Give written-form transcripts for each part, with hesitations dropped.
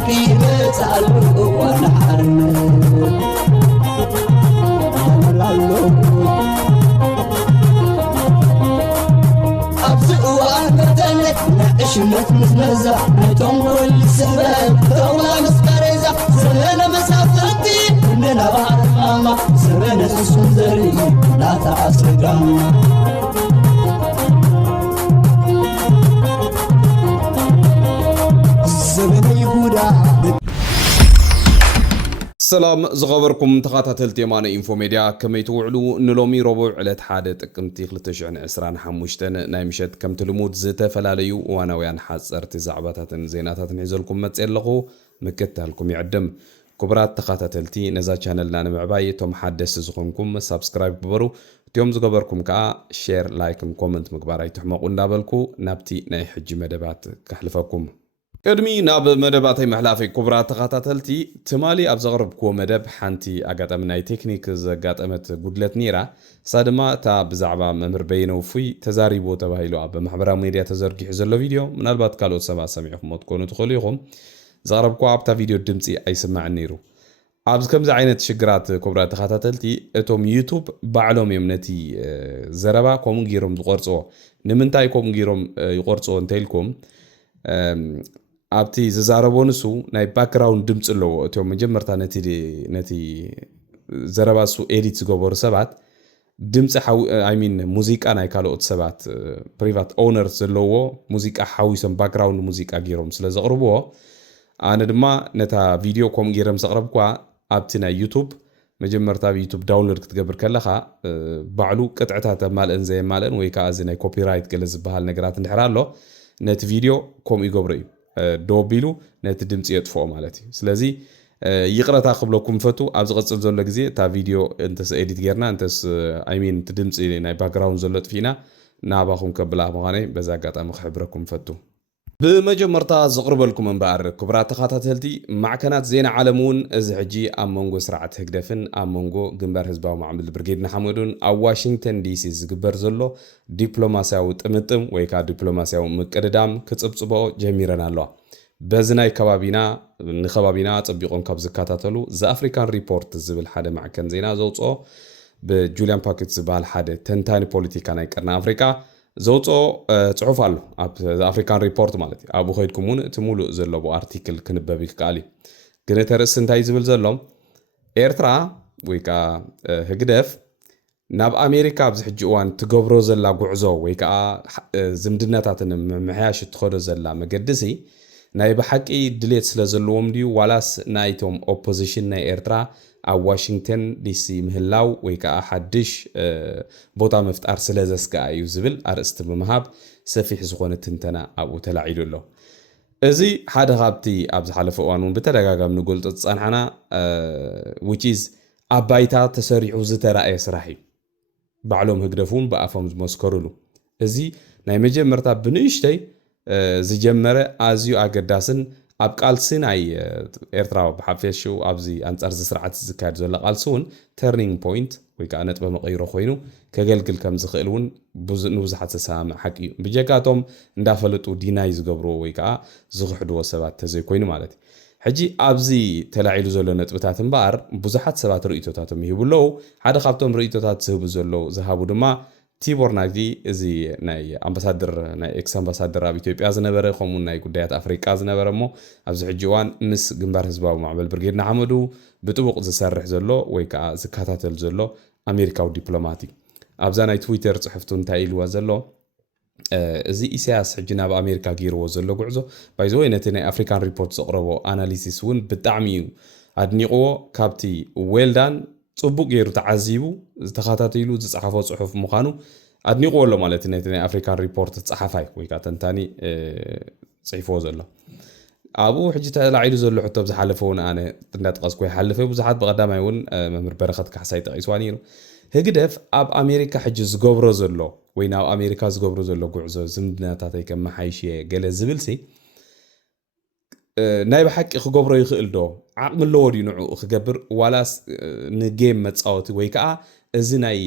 فرقي بتعلو وانا شمت مزمزة نتنقل السبب طولة مسقرزة سرنا مسافتي كلنا بعد ماما سرنا السنزري لا تعصقا الزمن يهودا سلام زغبركم تخاتل تيمان إنفو ميديا كما يتوعلو نلومي ربع على حادة تقمتي خلتشعن عسران حموشتن نايمشت كم تلمود زيتا فلاليو وانا ويان حاز ارتزعباتات زيناتات نعزلكم متسألقو مكتالكم يعدم كبرات تخاتل تي نزا چانل نانا معباي توم حادث زخونكم سابسكرايب ببرو تيوم زغبركم كا شير لايك كومنت مكباراي تحمقون دابلكو نابتي ناي حجي مدبات كحلفكم قدمي ناب مدباتي محلافي كبرى تخاتلتي تمالي ابزغربكو مدب حانتي اقاتمناي تكنيك زقاتمت قدلت نيرا صادما تا بزعبا ممر بينو في تزاريبو تباهيلو اب محبرا ميديا تزرقي حزلو فيديو من البات كالوت سبا سمعكم وتكونوا تخليهم زغربكو ابتا فيديو دمسي اي سمع النيرو ابز كمز عينت شجرات كبرى تخاتلتي اتوم يوتيوب بعلوم يمنتي زربا كوم غيروم قرصو نمنتاي كوم غيروم يقرصو انتيلكم ابتي ززاربونسو ناي باكراوند دمص لو اتو مجمرتا نتي زرباسو اديت زغبور سبات دمص اي مين موزيقا ناي كالوت سبات برايفات اونرز لو موزيقا حاويسن باكراوند موزيقا غيروم سلازقربو انا دما نتا فيديو كوم غيرم زقربكوا ابتنا يوتيوب مجمرتا يوتيوب داونلود كتغبر كلخا بعلو قطعتا مالن زي مالن وي كازي ناي كوبي رايت جلز بحال نغرات اندحرالو نت فيديو كوم يغبري دوبيلو نت دمص يطفو مالتي سلازي يقرا قبلكم فتو ابز قصل زلو غزي تا فيديو انتس اديت غيرنا انتس اي مين تدمص ناي باك جراوند زلو طفينا ناباكم كبلا مغاني بزا قطام خبركم فتو بمجمرتا زقربلكم انبار كبرات تخاتلتي معكنات زين عالمون از حجي امونغو سرعت هكدفن امونغو جنبر حزباو معمل برغيد نحمدون او واشنطن دي سي زغبر زلو دبلوماسياو طمطم ويكا دبلوماسياو مقددام كصبصبو جميرنا الله بزناي كبابينا نخبابينا طبيقون كاب زكاتاتلو ذا افريكان ريبورت زبل حدا معكن زينا زوصو بجوليان باكيت زبال حدا تنتاني بوليتيكا ناي قرنا افريكا زوصو صحف الله ذا افريكان ريبورت مالتي ابو خيدكمون تمولو زلو ارتيكل كنبابي كالي غنترس انتاي زبل زلو ايرترا ويكا هغدف ناب امريكا بزحج اوان تغبرو زلا غعزو ويكا زمدناتاتن محياش تخدو زلا مقدسي ناي بحقي دليت سلازلوم دي والاس نايتوم اوبوزيشن ناي ايرترا او واشنطن دي سي مهلاو ويكا حدش بوتا مفتار سلازسكا ايو زبل ارست بمهاب سفيح زخونه تنتنا ابو تلاعيدو له ازي حدا غابتي ابز حلف اوانون بتدغاغام نقول تصانحنا which is ابايتا تسريعو زتراي سراحي بعلوم هقدفون بافهم مسكرلو ازي ناي مجمرتا بنيشتي زجمره ازيو اقداسن اب قالسن اي ايرتراو بحفيشو ابزي انصر زسرعت زكاد زلا قالسون تيرنينج بوينت ويكا نطبه مقيرو خوينو كغلغل كم زخيلون نوزحت سامع حقي بجكاتهم اندافلطو دينايز غبرو ويكا زغحدو سبات تزي كوين مالتي حجي ابزي تلاعيلو زلو نطبتات امبار بزحت سبات رؤيتاتهم يهبلو حدا خابتهم رؤيتات زهبو زلو زهابو دما تيبور ناجي ازي ناي امباسادر ناي اكس امباسادر اب اثيوبيا زنبره خمون ناي غدايات افريقيا زنبرمو ابز حجوان مس جنبار حزباو معبل برغيدنا حمدو بطبق زسرح زلو ويكا زكاتاتل زلو امريكاو دبلوماتي ابزاناي تويتر صحفتون تايلوا زلو ازي اساس حجنا بامريكا غيرو زلو غعزو بايزو نتني افريكان ريبورت زقربو اناليسيس ون بتعميو ادنيقو كابتي ويلدان صبوق غيرو تعذيبو زتخاتاتيلو زصحفو صحف مخانو ادنيقو له مالتي نتني افريكان ريبورت تصحفاي ويكا تنتاني صيفو زلو ابو حجي تلاعيدو زلو حتى بزحلفون انا تنطقسكو يحلفه بزحات بقداماي ون ممر برخت كحساي تقيسوانيرو هجدف اب امريكا حج زغبرو زلو وينا امريكا زغبرو زلو غعزو زمدناتاي كم حيشيه غله زبلسي ناي بحق خغبرو يخيل دو عقم لو دي نوع خغبر ولاس نجيم مصاوتي ويكا እዚ ናይ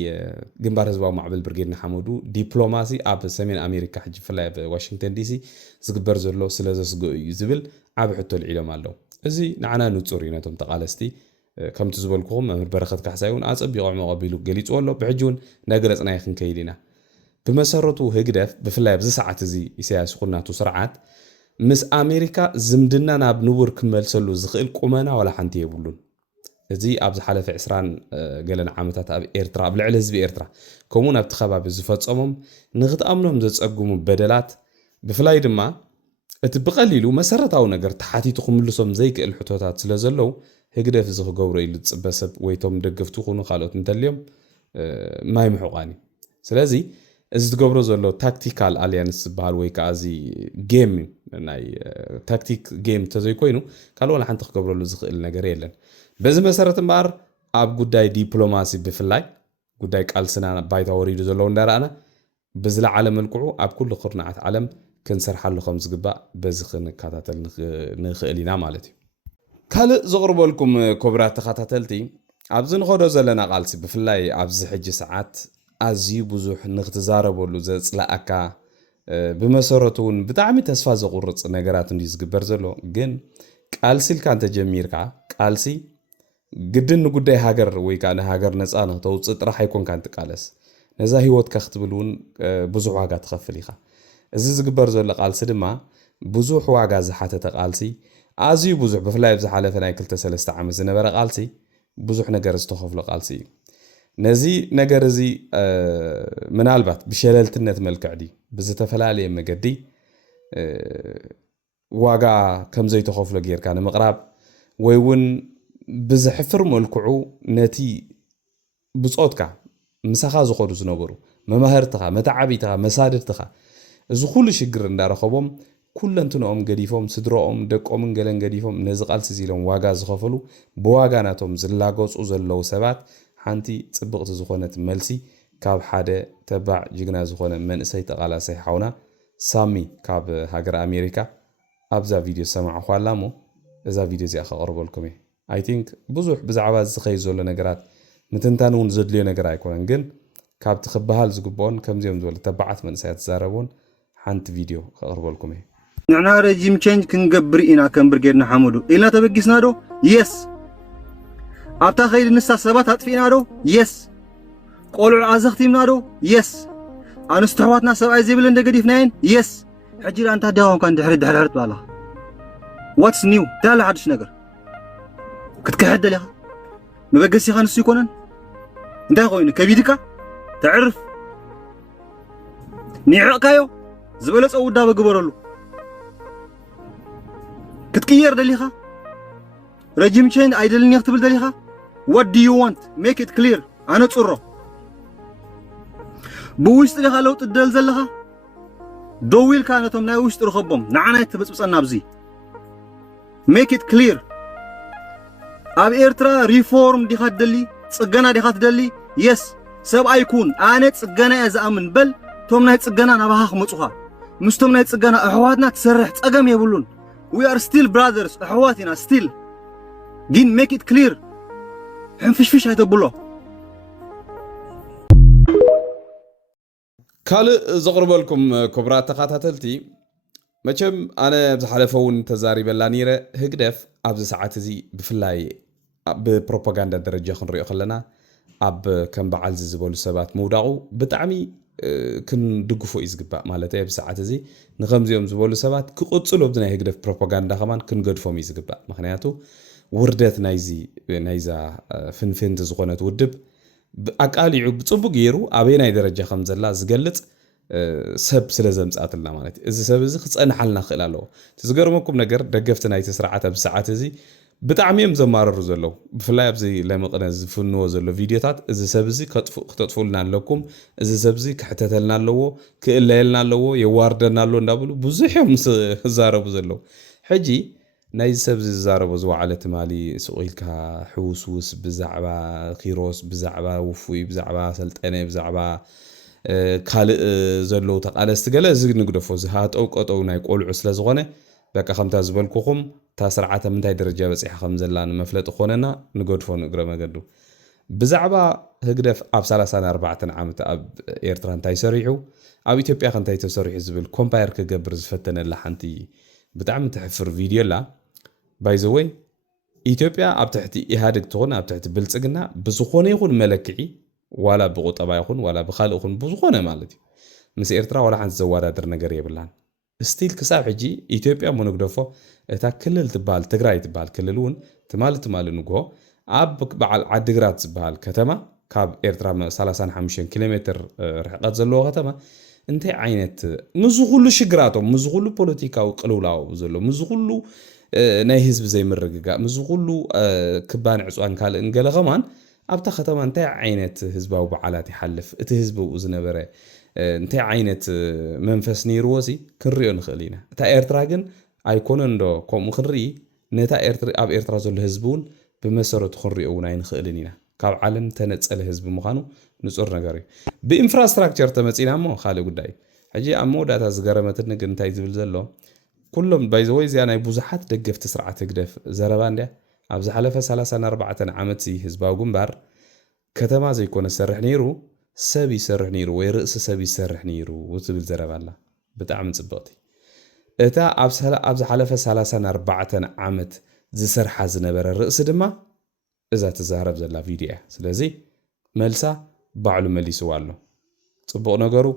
ግንባር ህዝባዊ ማዕበል ብርጌድና ሓመዱ ዲፕሎማሲ ኣብ ሰሜን ኣሜሪካ ሕጂ ብፍላይ ኣብ ዋሽንግተን ዲሲ ዝግበር ዘሎ ስለ ዘስግኡ እዩ ዝብል ዓብ ሕቶ ልዒሎም ኣለዉ እዚ ንዓና ንጹር እዩ ነቶም ተቓለስቲ ከምቲ ዝበልኩኹም መምህር በረኸት ካሕሳይ እውን ኣጸቢቖም መቐቢሉ ገሊጽዎ ኣሎ ብሕጂ እውን እናገለጽናዮ ክንከይድ ኢና ብመሰረቱ ህግደፍ ብፍላይ ኣብዚ ሰዓት እዚ ኢሳያስ ኩናቱ ስርዓት ምስ ኣሜሪካ ዝምድና ናብ ንቡር ክመልሰሉ ዝኽእል ቁመና ወላ ሓንቲ የብሉን እዚ ኣብ ዝሓለፈ 20 ገለን ዓመታት ኣብ ኤርትራ ኣብ ልዕሊ ህዝቢ ኤርትራ ከምኡውን ኣብቲ ከባቢ ዝፈጸሞም ንኽትኣምኖም ዘጸጉሙ በደላት ብፍላይ ድማ እቲ ብቐሊሉ መሰረታዊ ነገር ተሓቲቱ ክምልሶም ዘይክእል ሕቶታት ስለ ዘለው ህግደፍ እዚ ክገብሮ ኢሉ ዝፅበ ሰብ ወይቶም ደገፍቲ ይኹኑ ካልኦት እንተልዮም ማይ ምሕቋን እዩ ስለዚ እዚ ዝገብሮ ዘሎ ታክቲካል አሊያንስ ዝበሃል ወይ ከዓ እዚ ጌም ናይ ታክቲክ ጌም ተዘይኮይኑ ካልኦላ ሓንቲ ክገብረሉ ዝኽእል ነገር የለን በዚ መሰረት እምበር ኣብ ጉዳይ ዲፕሎማሲ ብፍላይ ጉዳይ ቃልስና ባይታ ወሪዱ ዘሎ እንዳራኣና ብዝለዓለ መልክዑ ኣብ ኩሉ ኩርናዓት ዓለም ክንሰርሓሉ ከም ዝግባእ በዚ ክንከታተል ንኽእል ኢና ማለት እዩ ካልእ ዘቕርበልኩም ኮብራት ተኸታተልቲ ኣብዚ ንኸዶ ዘለና ቃልሲ ብፍላይ ኣብዚ ሕጂ ሰዓት ኣዝዩ ብዙሕ ንኽትዛረበሉ ዘፅላኣካ ብመሰረቱ እውን ብጣዕሚ ተስፋ ዘቁርፅ ነገራት እንዲ ዝግበር ዘሎ ግን ቃልሲ ኢልካ እንተጀሚርካ ቃልሲ ግድን ንጉዳይ ሃገር ወይ ከዓ ንሃገር ነፃ ንኽተውፅእ ጥራሕ ኣይኮንካ እንትቃለስ ነዛ ሂወትካ ክትብል እውን ብዙሕ ዋጋ ትኸፍል ኢኻ እዚ ዝግበር ዘሎ ቃልሲ ድማ ብዙሕ ዋጋ ዝሓተተ ቃልሲ ኣዝዩ ብዙሕ ብፍላይ ብዝሓለፈ ናይ 2-3 ዓመት ዝነበረ ቃልሲ ብዙሕ ነገር ዝተኸፍሎ ቃልሲ እዩ ነዚ ነገር እዚ ምናልባት ብሸለልትነት መልክዕ ዲ ብዝተፈላለየ መገዲ ዋጋ ከም ዘይተኸፍሎ ጌርካ ንምቕራብ ወይ እውን ብዝሕፍር መልክዑ ነቲ ብጾትካ ምሳኻ ዝኸዱ ዝነበሩ መማህርትኻ መተዓቢትኻ መሳድርትኻ እዚ ኩሉ ሽግር እንዳረኸቦም ኩለንትኖኦም ገዲፎም ስድሮኦም ደቆምን ገለን ገዲፎም ነዚ ቃልሲ ኢሎም ዋጋ ዝኸፈሉ ብዋጋ ናቶም ዝላገፁ ዘለው ሰባት ሓንቲ ጽብቕቲ ዝኾነት መልሲ ካብ ሓደ ተባዕ ጅግና ዝኾነ መንእሰይ ተቓላሳይ ሓውና ሳሚ ካብ ሃገር ኣሜሪካ ኣብዛ ቪድዮ ሰማዕኹ ኣላ እሞ እዛ ቪድዮ እዚኣ ከቕርበልኩም እየ አይ ቲንክ ብዙሕ ብዛዕባ ዝኸይ ዘሎ ነገራት ምትንታን እውን ዘድልዮ ነገር ኣይኮነን ግን ካብቲ ክበሃል ዝግብኦን ከምዚኦም ዝበሉ ተባዓት መንእሰያት ዝዛረቡን ሓንቲ ቪድዮ ከቕርበልኩም እየ ንዕና ረጂም ቼንጅ ክንገብር ኢና ከም ብርጌድና ሓመዱ ኢልና ተበጊስና ዶ የስ ኣብታ ኸይድ ንሳ ሰባት ኣጥፊና ዶ የስ ቆልዑ ኣዘኽቲምና ዶ የስ ኣንስቱ ኣሕዋትና ሰብኣይ ዘይብለ እንደገዲፍናየን የስ ሕጂ ዳንታ ዳዋምካ እንድሕር ትባላ ዋትስ ኒው ታላ ሓድሽ ነገር ክትከሕድ ደሊኻ መበገሲ ኢኻ ንሱ ይኮነን እንታይ ኮይኑ ከቢድካ ተዕርፍ ኒዕቕካዮ ዝበለፀ ውዳበ ግበረሉ ክትቅየር ደሊኻ ረጂም ቼንጅ ኣይደልኒ ክትብል ደሊኻ what do you want make it clear ኣነ ጽሮ ብውሽጢ ዲኻ ለውጥ ትደል ዘለኻ ደው ኢልካ ነቶም ናይ ውሽጢ ርኸቦም ንዓና ተበፅብፀና ኣብዚ make it clear ኣብ ኤርትራ ሪፎርም ዲኻ ትደሊ ጽገና ዲኻ ትደሊ የስ ሰብ ኣይኩን ኣነ ጽገና እየ ዝኣምን በል ቶም ናይ ጽገና ናባኻ ክመፁኻ ምስቶም ናይ ጽገና ኣሕዋትና ትሰርሕ ፀገም የብሉን we are still brothers ኣሕዋትና still ግን make it clear ሕንፍሽፍሽ ኣይተብሎ ካልእ ዘቕርበልኩም ክቡራት ተኸታተልቲ መቸም ኣነ ብዝሓለፈ እውን ተዛሪበላ ነይረ ህግደፍ ኣብዚ ሰዓት እዚ ብፍላይ ብፕሮፓጋንዳ ደረጃ ክንሪኦ ከለና ኣብ ከም በዓል ዝበሉ ሰባት ምውዳቑ ብጣዕሚ ክንድግፎ እዩ ዝግባእ ማለት እዩ ብሰዓት እዚ ንከምዚኦም ዝበሉ ሰባት ክቕፅሉ ኣብቲ ናይ ህግደፍ ፕሮፓጋንዳ ከማን ክንገድፎም እዩ ዝግባእ ምክንያቱ ውርደት ናይዛ ፍንፍንቲ ዝኾነት ውድብ ኣቃሊዑ ብፅቡቅ ገይሩ ኣበይ ናይ ደረጃ ከም ዘላ ዝገልጽ ሰብ ስለ ዘምጻትልና ማለት እዚ ሰብ እዚ ክጸንሓልና ክእል ኣለዎ ዝገርመኩም ነገር ደገፍቲ ናይቲ ስርዓት ኣብ ሰዓት እዚ ብጣዕሚ እዮም ዘማረሩ ዘለው ብፍላይ ኣብዚ ለመቕነ ዝፍንዎ ዘሎ ቪድዮታት እዚ ሰብ እዚ ክተጥፉልና ኣለኩም እዚ ሰብ እዚ ክሕተተልና ኣለዎ ክእለየልና ኣለዎ የዋርደና ኣሎ እንዳብሉ ብዙሕ እዮም ዝዛረቡ ዘለው ሕጂ ናይዚ ሰብ ዝዛረቡ ዝወዓለ ትማሊ ስቑኢልካ ሕውስውስ ብዛዕባ ኪሮስ ብዛዕባ ውፉይ ብዛዕባ ሰልጠነ ብዛዕባ ካልእ ዘለው ተቃለስቲ ገለ እዚ ንግደፎ ዝሃጠው ቀጠው ናይ ቆልዑ ስለ ዝኾነ በቃ ከምታ ዝበልኩኹም እታ ስርዓት ምንታይ ደረጃ በፂሓ ከም ዘላ ንመፍለጢ ኮነና ንገድፎ ንእግረ መገዱ ብዛዕባ ህግደፍ ኣብ 34 ዓመት ኣብ ኤርትራ እንታይ ሰሪሑ ኣብ ኢትዮጵያ ከንታይ ተሰሪሑ ዝብል ኮምፓየር ክገብር ዝፈተነላ ሓንቲ ብጣዕሚ ትሕፍር ቪድዮ ላ ባይ ዘ ወይ ኢትዮጵያ ኣብ ትሕቲ ኢህአዴግ ትኾን ኣብ ትሕቲ ብልጽግና ብዝኾነ ይኹን መለክዒ ዋላ ብቁጠባ ይኹን ዋላ ብኻልእ ይኹን ብዝኾነ ማለት እዩ ምስ ኤርትራ ዋላ ሓንቲ ዘወዳድር ነገር የብላን ስቲል ክሳብ ሕጂ ኢትዮጵያ monogdofo እታ ክልል ትበሃል ትግራይ ትበሃል ክልል እውን ትማሊ ንግሆ ኣብ በዓል ዓዲግራት ዝበሃል ከተማ ካብ ኤርትራ 35 ኪሎ ሜትር ርሕቀት ዘለዎ ከተማ እንታይ ዓይነት ምዙ ሁሉ ሽግራቶም ምዙ ሁሉ ፖለቲካዊ ቅልውላው ዘሎ ምዙ ሁሉ ናይ ህዝብ ዘይምርግጋእ ምዙ ሁሉ ክባን ዕፅዋን ካልእ እንገለ ኸማን ኣብታ ከተማ እንታይ ዓይነት ህዝባዊ በዓላት ይሓልፍ እቲ ህዝቡ ዝነበረ እንታይ ዓይነት መንፈስ ነይርዎሲ ክንሪኦ ንኽእል ኢና እታ ኤርትራ ግን ኣይኮነን ዶ ከምኡ ክንርኢ ነታ ኤርትራ ኣብ ኤርትራ ዘሎ ህዝቢ እውን ብመሰረቱ ክንሪኦ እውን ኣይንኽእልን ኢና ካብ ዓለም ተነፀለ ህዝቢ ምዃኑ ንጹር ነገር እዩ ብኢንፍራስትራክቸር ተመፂና እሞ ካልእ ጉዳይ ሕጂ ኣብ መወዳእታ ዝገረመትኒ ግን እንታይ ዝብል ዘሎ ኩሎም ባይዘወይ እዚኣ ናይ ብዙሓት ደገፍቲ ስርዓት ህግደፍ ዘረባ እንድያ ኣብ ዝሓለፈ 34 ዓመት ህዝባዊ ግንባር ከተማ ዘይኮነ ሰርሕ ነይሩ ሰብ ይሰርሕ ነይሩ ወይ ርእሲ ሰብ ይሰርሕ ነይሩ ዝብል ዘረባ ኣላ ብጣዕሚ ጽብቕቲ እታ ኣብ ዝሓለፈ 34 ዓመት ዝሰርሓ ዝነበረ ርእሲ ድማ እዛ ትዛረብ ዘላ ቪድዮ እያ ስለዚ መልሳ ባዕሉ መሊስዋ ኣሎ ጽቡቕ ነገሩ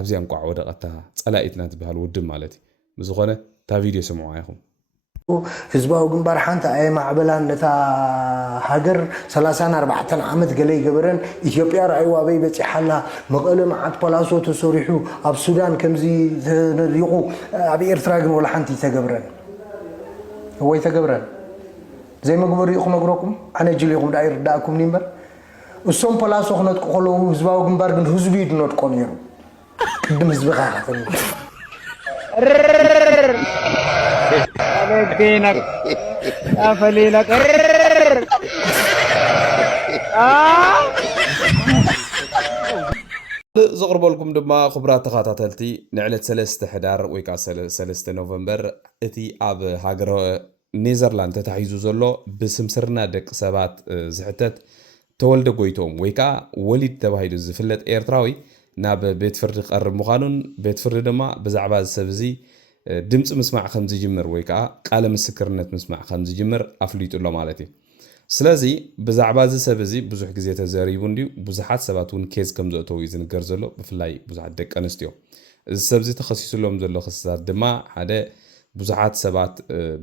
ኣብዚኣ እንቋዕ ወደቐታ ጸላኢትና ትበሃል ውድብ ማለት እዩ ብዝኾነ እታ ቪድዮ ስምዑ ኣይኹም ህዝባዊ ግንባር ሓንቲ ኣየ ማዕበላን ነታ ሃገር 34 ዓመት ገለ ይገበረን ኢትዮጵያ ራእይዋ በይ በፂሓላ መቐለ መዓት ፖላሶ ተሰሪሑ ኣብ ሱዳን ከምዚ ተነሪቑ ኣብ ኤርትራ ግን ወላ ሓንቲ ተገብረን ወይ ተገብረን ዘይመግበሩ ኢኹም ነግረኩም ኣነ ጅልኹም ዳ ይርዳእኩም ኒምበር እሶም ፖላሶ ክነጥቁ ከለዉ ህዝባዊ ግንባር ግን ህዝቢ ድነጥቆ ነይሩ ቅድም ህዝቢ ኻኸተኒ أبينك أفليلك زغربلكم دما خبرات تخاطاتلتي نعلت 3 حدار ويكا 3 نوفمبر اتي اب هاجر نيزرلاند تتحيزو زلو بسم سرنا دق سبات زحتت تولد قويتهم ويكا وليد تبايدو زفلت ايرتراوي ناب بيت فرد قرب مخانون بيت فرد دما بزعبا سبزي ድምፂ ምስማዕ ከም ዝጅምር ወይ ከዓ ቃለ ምስክርነት ምስማዕ ከም ዝጅምር ኣፍሊጡ ሎ ማለት እዩ ስለዚ ብዛዕባ እዚ ሰብ እዚ ብዙሕ ግዜ ተዘሪቡ እንዲሁ ብዙሓት ሰባት እውን ኬዝ ከም ዘእተው እዩ ዝንገር ዘሎ ብፍላይ ብዙሓት ደቂ ኣንስትዮ እዚ ሰብ እዚ ተኸሲሱሎም ዘሎ ክስታት ድማ ሓደ ብዙሓት ሰባት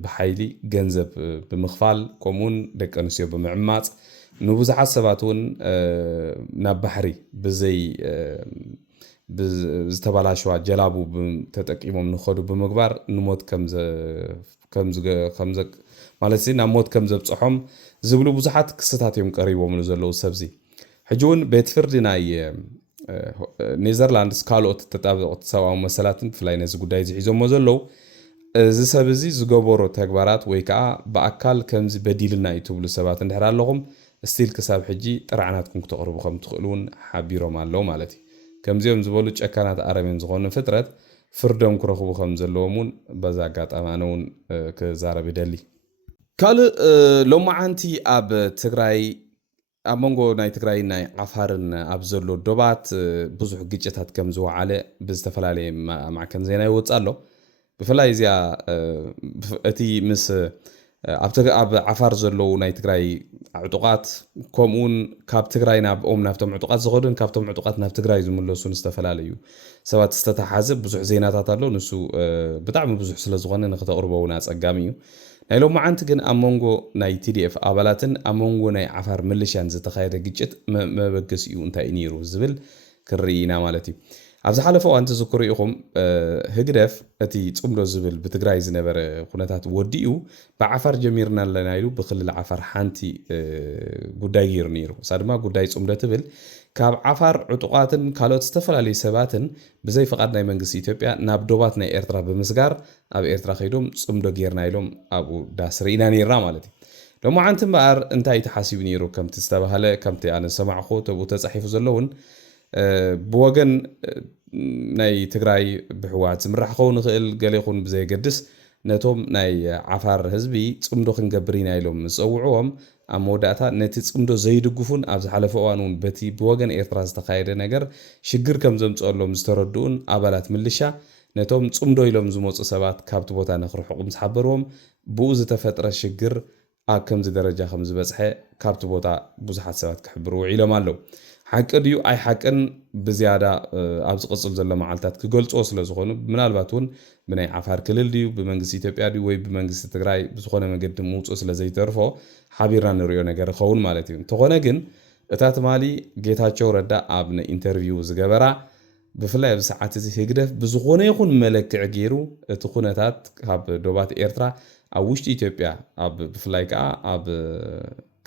ብሓይሊ ገንዘብ ብምኽፋል ከምኡውን ደቂ ኣንስትዮ ብምዕማፅ ንብዙሓት ሰባት እውን ናብ ባሕሪ ብዘይ ዝተባላሸዋ ጀላቡ ተጠቂሞም ንኸዱ ብምግባር ንሞት ማለት ናብ ሞት ከም ዘብፅሖም ዝብሉ ብዙሓት ክስታት እዮም ቀሪቦም ዘለዉ ሰብዚ ሕጂ እውን ቤት ፍርዲ ናይ ኔዘርላንድስ ካልኦት ተጣበቕቲ ሰብኣዊ መሰላትን ብፍላይ ነዚ ጉዳይ ዝሒዞሞ ዘለዉ እዚ ሰብ እዚ ዝገበሮ ተግባራት ወይ ከዓ ብኣካል ከምዚ በዲልና እዩ ትብሉ ሰባት እንድሕር ኣለኹም ስቲል ክሳብ ሕጂ ጥርዓናትኩም ክተቕርቡ ከም ትኽእሉ እውን ሓቢሮም ኣለዉ ማለት እዩ ከምዚኦም ዝበሉ ጨካናት ኣረሜን ዝኾኑ ፍጥረት ፍርዶም ክረኽቡ ከም ዘለዎም እውን በዛ ኣጋጣሚ ኣነ እውን ክዛረብ ይደሊ ካልእ ሎማዓንቲ ኣብ ትግራይ ኣብ መንጎ ናይ ትግራይ ናይ ዓፋርን ኣብ ዘሎ ዶባት ብዙሕ ግጭታት ከም ዝወዓለ ብዝተፈላለየ ማዕከን ዜና ይወፅእ ኣሎ ብፍላይ እዚኣ እቲ ምስ ኣብ ዓፋር ዘለዉ ናይ ትግራይ ዕጡቃት ከምኡውን ካብ ትግራይ ናብ ኦም ናብቶም ዕጡቃት ዝኸዱን ካብቶም ዕጡቃት ናብ ትግራይ ዝምለሱን ዝተፈላለዩ ሰባት ዝተተሓዘ ብዙሕ ዜናታት ኣሎ ንሱ ብጣዕሚ ብዙሕ ስለ ዝኾነ ንክተቕርቦ እውን ኣፀጋሚ እዩ ናይ ሎማዓንቲ ግን ኣብ መንጎ ናይ TDF ኣባላትን ኣብ መንጎ ናይ ዓፋር ምልሻን ዝተኻየደ ግጭት መበገሲኡ እንታይ እዩ ነይሩ ዝብል ክርኢ ኢና ማለት እዩ ኣብ ዝሓለፈ እዋን ትዝክሩ ኢኹም ህግደፍ እቲ ፅምዶ ዝብል ብትግራይ ዝነበረ ኩነታት ወዲኡ ብዓፋር ጀሚርና ኣለና ኢሉ ብክልል ዓፋር ሓንቲ ጉዳይ ገይሩ ነይሩ እሳ ድማ ጉዳይ ፅምዶ ትብል ካብ ዓፋር ዕጡቃትን ካልኦት ዝተፈላለዩ ሰባትን ብዘይ ፍቃድ ናይ መንግስቲ ኢትዮጵያ ናብ ዶባት ናይ ኤርትራ ብምስጋር ኣብ ኤርትራ ከይዶም ፅምዶ ጌርና ኢሎም ኣብኡ ዳስ ርኢና ነይርና ማለት እዩ ሎማዓንቲ እምበኣር እንታይ ተሓሲቡ ነይሩ ከምቲ ዝተባሃለ ከምቲ ኣነ ሰማዕኹ ተብኡ ተፃሒፉ ዘለውን ብወገን ናይ ትግራይ ብሕወሓት ዝምራሕ ክኸውን ይኽእል ገለ ይኹን ብዘየገድስ ነቶም ናይ ዓፋር ህዝቢ ፅምዶ ክንገብር ኢና ኢሎም ዝፀውዕዎም ኣብ መወዳእታ ነቲ ጽምዶ ዘይድግፉን ኣብ ዝሓለፈ እዋን እውን በቲ ብወገን ኤርትራ ዝተኻየደ ነገር ሽግር ከም ዘምጽአሎም ዝተረድኡን ኣባላት ምልሻ ነቶም ጽምዶ ኢሎም ዝመፁ ሰባት ካብቲ ቦታ ንኽርሕቑ ምስ ሓበርዎም ብኡ ዝተፈጥረ ሽግር ኣብ ከምዚ ደረጃ ከም ዝበፅሐ ካብቲ ቦታ ብዙሓት ሰባት ክሕብሩ ውዒሎም ኣለዉ ሓቂ ድዩ ኣይ ሓቅን ብዝያዳ ኣብ ዝቕፅል ዘሎ መዓልታት ክገልጽዎ ስለ ዝኾኑ ምናልባት እውን ብናይ ዓፋር ክልል ድዩ ብመንግስቲ ኢትዮጵያ ድዩ ወይ ብመንግስቲ ትግራይ ብዝኾነ መንገዲ ምውፅእ ስለ ዘይተርፎ ሓቢርና ንሪኦ ነገር ይኸውን ማለት እዩ እንተኾነ ግን እታ ትማሊ ጌታቸው ረዳ ኣብ ኢንተርቪው ዝገበራ ብፍላይ ኣብ ሰዓት እዚ ህግደፍ ብዝኾነ ይኹን መለክዕ ገይሩ እቲ ኩነታት ካብ ዶባት ኤርትራ ኣብ ውሽጢ ኢትዮጵያ ኣብ ብፍላይ ከዓ ኣብ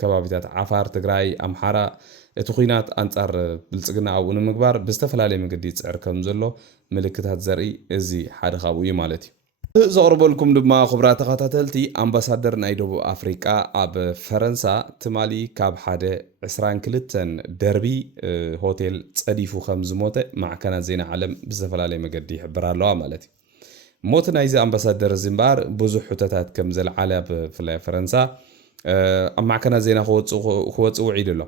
ከባቢታት ዓፋር ትግራይ ኣምሓራ እቲ ኩናት ኣንጻር ብልጽግና ኣብኡ ንምግባር ብዝተፈላለየ መንገዲ ይፅዕር ከም ዘሎ ምልክታት ዘርኢ እዚ ሓደ ካብኡ እዩ ማለት እዩ ዘቕርበልኩም ድማ ክቡራ ተኸታተልቲ ኣምባሳደር ናይ ደቡብ ኣፍሪቃ ኣብ ፈረንሳ ትማሊ ካብ ሓደ 22 ደርቢ ሆቴል ጸዲፉ ከም ዝሞተ ማዕከናት ዜና ዓለም ብዝተፈላለየ መንገዲ ይሕብር ኣለዋ ማለት እዩ ሞት ናይዚ ኣምባሳደር እዚ እምበር ብዙሕ ሕቶታት ከም ዘለዓለ ብፍላይ ፈረንሳ ኣብ ማዕከናት ዜና ክወፅእ ውዒድ ኣሎ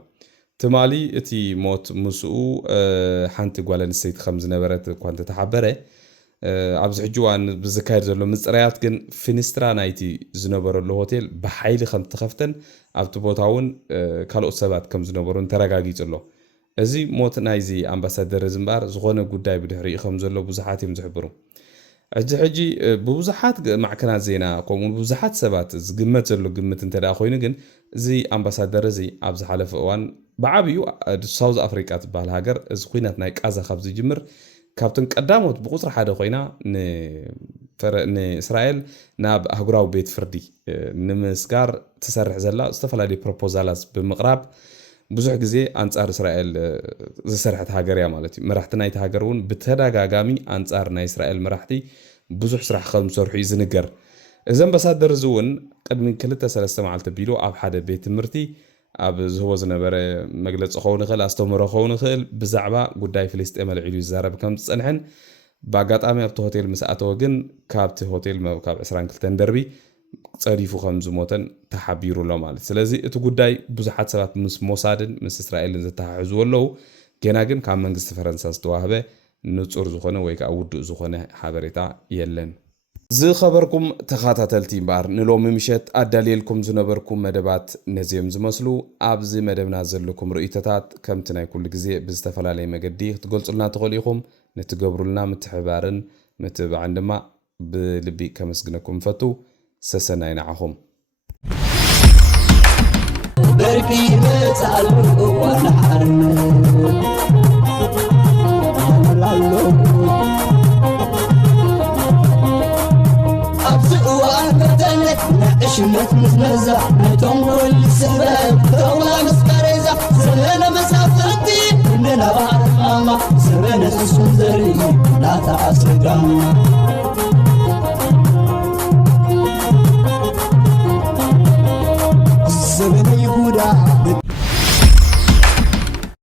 ትማሊ እቲ ሞት ምስኡ ሓንቲ ጓል ኣንስተይቲ ከም ዝነበረት እኳ እንተተሓበረ ኣብዚ ሕጂ እዋን ብዝካየድ ዘሎ ምፅራያት ግን ፊንስትራ ናይቲ ዝነበረሉ ሆቴል ብሓይሊ ከም ተኸፍተን ኣብቲ ቦታ እውን ካልኦት ሰባት ከም ዝነበሩን ተረጋጊጹ ኣሎ እዚ ሞት ናይዚ ኣምባሳደር እዚ እምበር ዝኾነ ጉዳይ ብድሕሪኡ ከም ዘሎ ብዙሓት እዮም ዝሕብሩ ሕጂ ብብዙሓት ማዕከናት ዜና ከምኡ ብዙሓት ሰባት ዝግመት ዘሎ ግምት እንተዳ ኮይኑ ግን እዚ ኣምባሳደር እዚ ኣብ ዝሓለፈ እዋን ብዓብዩ ሳውዝ ኣፍሪቃ ትበሃል ሃገር እዚ ኩናት ናይ ቃዛ ካብ ዝጅምር ካብተን ቀዳሞት ብቁፅሪ ሓደ ኮይና ንእስራኤል ናብ ኣህጉራዊ ቤት ፍርዲ ንምስጋር ትሰርሕ ዘላ ዝተፈላለዩ ፕሮፖዛላት ብምቕራብ ብዙሕ ግዜ ኣንጻር እስራኤል ዝሰርሐት ሃገር እያ ማለት እዩ መራሕቲ ናይቲ ሃገር እውን ብተደጋጋሚ ኣንጻር ናይ እስራኤል መራሕቲ ብዙሕ ስራሕ ከም ዝሰርሑ እዩ ዝንገር እዚ ኣምባሳደር እዚ እውን ቅድሚ 2-3 መዓልቲ ኣቢሉ ኣብ ሓደ ቤት ትምህርቲ ኣብ ዝህቦ ዝነበረ መግለፂ ክኸውን ይኽእል ኣስተምህሮ ክኸውን ይኽእል ብዛዕባ ጉዳይ ፍልስጤም ኣልዒሉ ይዛረብ ከም ዝፀንሐን ብኣጋጣሚ ኣብቲ ሆቴል ምስ ኣተወ ግን ካብቲ ሆቴል ካብ 22 ደርቢ ጸዲፉ ከም ዝሞተን ተሓቢሩ ኣሎ ማለት ስለዚ እቲ ጉዳይ ብዙሓት ሰባት ምስ ሞሳድን ምስ እስራኤልን ዝተሓሕዙ ኣለዉ ገና ግን ካብ መንግስቲ ፈረንሳ ዝተዋህበ ንጹር ዝኾነ ወይ ከዓ ውዱእ ዝኾነ ሓበሬታ የለን ዝኸበርኩም ተኸታተልቲ እምበር ንሎሚ ምሸት ኣዳልየልኩም ዝነበርኩም መደባት ነዚኦም ዝመስሉ ኣብዚ መደብና ዘለኩም ርእይቶታት ከምቲ ናይ ኩሉ ግዜ ብዝተፈላለየ መገዲ ክትገልጹልና ትኽእሉ ኢኹም ንትገብሩልና ምትሕባርን ምትብዓን ድማ ብልቢ ከመስግነኩም ፈቱ ሰሰናይ ንዓኹም በርቂ መጻሉ ወናዓርነ ሽመት ምዝነዛ ነቶም ኩሉ ስሕበት ተውላ ምስቀሬዛ ዘበነ መሳፍንቲ እንደና ባህር ማማ ዘበነ ስሱን ዘርኢ ናታ ኣስረጋማ